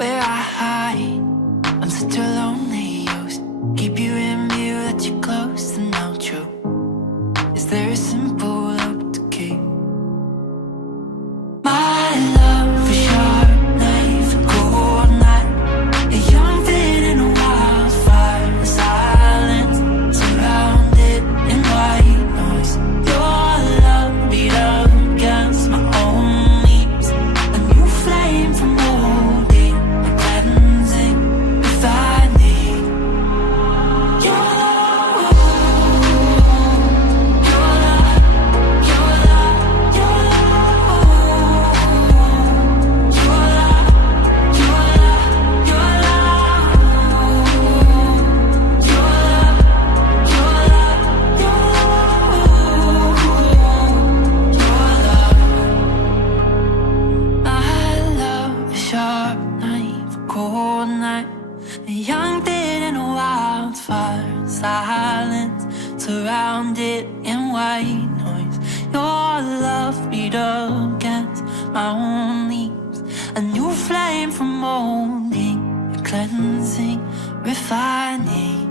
where I hide. I'm such a lonely ghost. Keep you in view that you're close and now true. Is there a simple hope to keep? My love, a sharp knife, a cold night, a young thing in a wildfire, a silence surrounded in white noise. Your love beat up against my own leaves, a new flame from holding, a cleansing if I need. Your love, your love, your love, your love, your love, your love, your love, your love. My love, a sharp knife, a cold night, a young thing in a wildfire, silence surrounded in white noise. Your love beat up against my own leaves, a new flame from molding, a cleansing, refining.